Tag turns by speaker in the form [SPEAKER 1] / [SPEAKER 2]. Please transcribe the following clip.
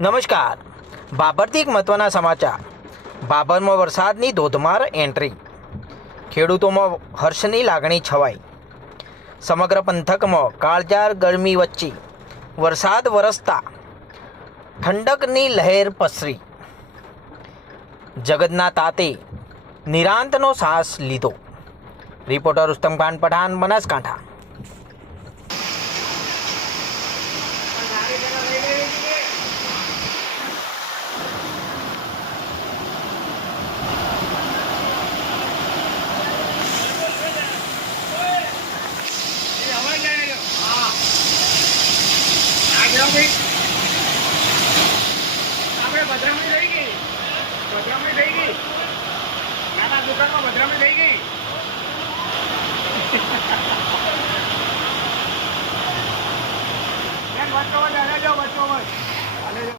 [SPEAKER 1] નમસ્કાર. બાબરથી એક મહત્વના સમાચાર. બાબરમાં વરસાદની ધોધમાર એન્ટ્રી. ખેડૂતોમાં હર્ષની લાગણી છવાઈ. સમગ્ર પંથકમાં કાળજાર ગરમી વચ્ચે વરસાદ વરસતા ઠંડકની લહેર પસરી. જગતના તાતે નિરાંતનો શ્વાસ લીધો. રિપોર્ટર ઉત્તમ ખાન પઠાણ, બનાસકાંઠા.
[SPEAKER 2] આપણે ભદ્રામણી થઈ ગઈ. ભદ્રામણી થઈ ગઈ. નાના દુકાનમાં ભદ્રામણી થઈ ગઈ. બેન વચ્ચોવચ હાલે જાઓ વચ્ચોવચ